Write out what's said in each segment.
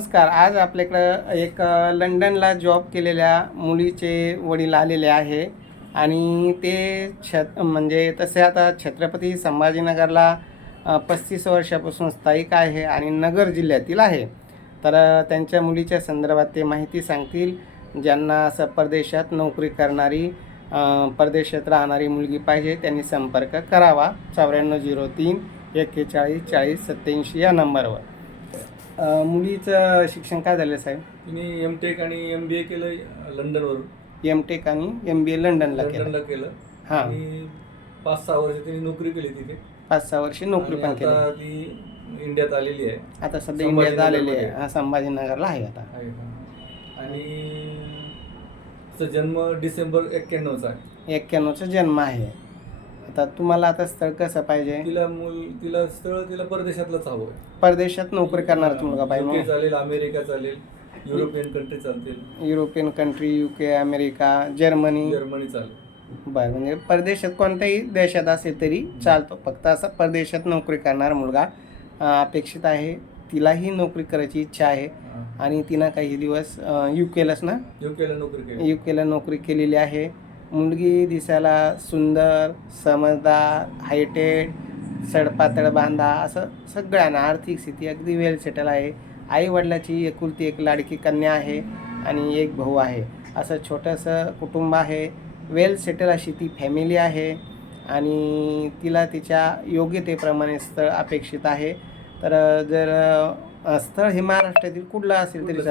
नमस्कार. आज आपल्याकडं एक लंडनला जॉब केलेल्या मुलीचे वडील आलेले आहे आणि ते छत म्हणजे तसे आता छत्रपती संभाजीनगरला पस्तीस वर्षापासून स्थायिक आहे आणि नगर जिल्ह्यातील आहे. तर त्यांच्या मुलीच्या संदर्भात ते माहिती सांगतील ज्यांना असं परदेशात नोकरी करणारी परदेशात राहणारी मुलगी पाहिजे त्यांनी संपर्क करावा. चौऱ्याण्णव झिरो तीन एक्केचाळीस चाळीस सत्याऐंशी या नंबरवर. अ, मुलीचं शिक्षण काय झालं साहेब? तिने एम टेक आणि एम बी ए केलं लंडनवरून. एम टेक आणि एम बी ए लंडनला केलं लंडनला केलं. हां. आणि पाच सहा वर्ष तिने नोकरी केली तिथे. पाच सहा वर्षी नोकरी आणि पण आता केली ती इंडियात आलेली आहे. आता सध्या इंडियात आलेली आहे. संभाजीनगरमध्ये. हा संभाजीनगरला आहे आता. आहे का? आणि तिचा जन्म डिसेंबर एक्क्याण्णवचा आहे. एक्क्याण्णवचा जन्म आहे. आता तुम्हाला आता स्थळ कसं पाहिजे? तिला मूल तिला स्थळ तिला परदेशातलंच हवं. परदेशात नोकरी करणारा मुलगा UK पाहिजे चालेल अमेरिका चालेल युरोपियन कंट्री चालतील. European country UK America Germany? Germany चालेल. बरं म्हणजे परदेशात कोणत्याही देशात असेल तरी चालतो. फक्त असा परदेशात नोकरी करणारा मुलगा अं, अपेक्षित आहे. तिलाही नोकरी करायची इच्छा आहे. आणि तिनं काही दिवस यू केलंच ना? युकेला नोकरी केली. यू केला नोकरी केलेली आहे. मुलगी दिसायला सुंदर समजदार हायटेड सडपातळ बांधा असं सगळ्यांना आर्थिक स्थिती अगदी वेल सेटल आहे. आई वडिलाची एकुलती एक लाडकी कन्या आहे आणि एक भाऊ आहे. असं छोटंसं कुटुंब आहे. वेल सेटल अशी ती फॅमिली आहे आणि तिला तिच्या योग्यतेप्रमाणे स्थळ अपेक्षित आहे. तर जर स्थळ हे महाराष्ट्रातील कुठलं असेल तरी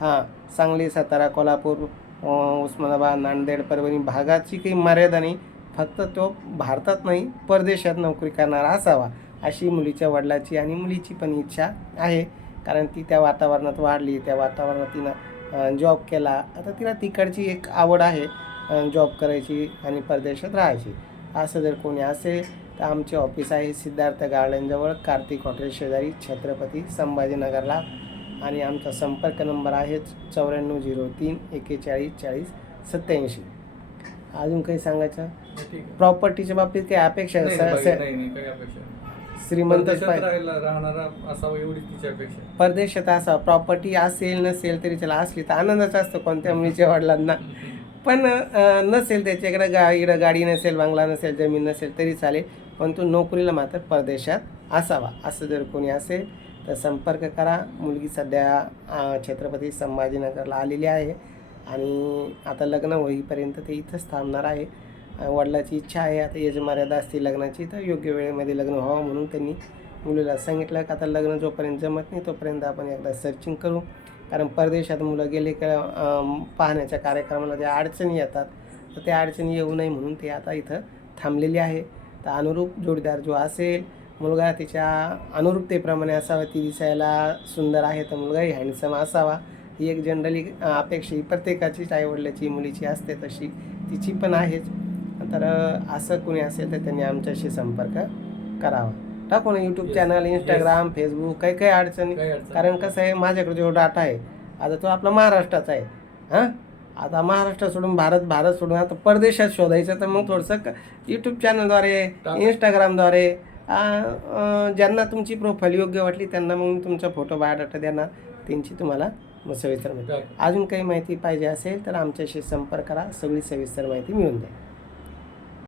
हां सांगली सातारा कोल्हापूर उस्मानाबाद नांदेड परभणी भागाची काही मर्यादा नाही. फक्त तो भारतात नाही परदेशात नोकरी करणारा असावा अशी मुलीच्या वडिलाची आणि मुलीची पण इच्छा आहे. कारण ती त्या वातावरणात वाढली त्या वातावरणात तिनं जॉब केला. आता तिला तिकडची एक आवड आहे जॉब करायची आणि परदेशात राहायची. असं जर कोणी असेल तर आमचे ऑफिस आहे सिद्धार्थ गार्डनजवळ कार्तिक हॉटेल शेजारी छत्रपती संभाजीनगरला. आणि आमचा संपर्क नंबर आहे चौऱ्याण्णव झिरो तीन एक्केचाळीस चाळीस सत्याऐंशी अजून काही सांगायचं? प्रॉपर्टीच्या बाबतीत काही अपेक्षा. श्रीमंतच परदेशात राहणारा असावा एवढी तिची अपेक्षा आहे. परदेशात असा प्रॉपर्टी असेल नसेल तरी त्याला असली तर आनंदच असतो कोणत्या मुलीच्या वडिलांना. पण नसेल त्याच्याकडे गा इकडं गाडी नसेल बंगला नसेल जमीन नसेल तरी चालेल. पण तो नोकरीला मात्र परदेशात असावा. असं जर कोणी असेल तर संपर्क करा. मुलगी सध्या छत्रपती संभाजीनगरला आलेली आहे आणि आता लग्न होईपर्यंत ते इथंच थांबणार आहे. वडिलाची इच्छा आहे आता यजमर्यादा असते लग्नाची तर योग्य वेळेमध्ये लग्न व्हावं म्हणून त्यांनी मुलीला सांगितलं. की आता लग्न जोपर्यंत जमत नाही तोपर्यंत आपण एकदा सर्चिंग करू. कारण परदेशात मुलं गेले का पाहण्याच्या कार्यक्रमाला ज्या अडचणी येतात तर त्या अडचणी येऊ नये म्हणून ते आता इथं थांबलेली आहे. तर अनुरूप जोडीदार जो असेल मुलगा तिच्या अनुरूपतेप्रमाणे असावा ती दिसायला सुंदर आहे तर मुलगाही हँडसम असावा. ही एक जनरली अपेक्षा ही प्रत्येकाचीच आईवडिलाची मुलीची असते तशी. तिची पण आहेच. तर असं कोणी असेल तर त्यांनी आमच्याशी संपर्क करावा. टाकू ना यूट्यूब. चॅनल. इंस्टाग्राम फेसबुक काही काही अडचणी. कारण कसं आहे माझ्याकडे जो डाटा आहे आता तो आपला महाराष्ट्राचा आहे. हां? आता महाराष्ट्र सोडून भारत भारत सोडून आता परदेशात शोधायचं तर मग थोडंसं यूट्यूब चॅनलद्वारे. इंस्टाग्रामद्वारे ज्यांना तुमची प्रोफाईल योग्य वाटली त्यांना मग तुमचा फोटो बायोडाटा देणार त्यांची तुम्हाला मग सविस्तर माहिती. अजून काही माहिती पाहिजे असेल तर आमच्याशी संपर्क करा. सगळी सविस्तर माहिती मिळून जाईल.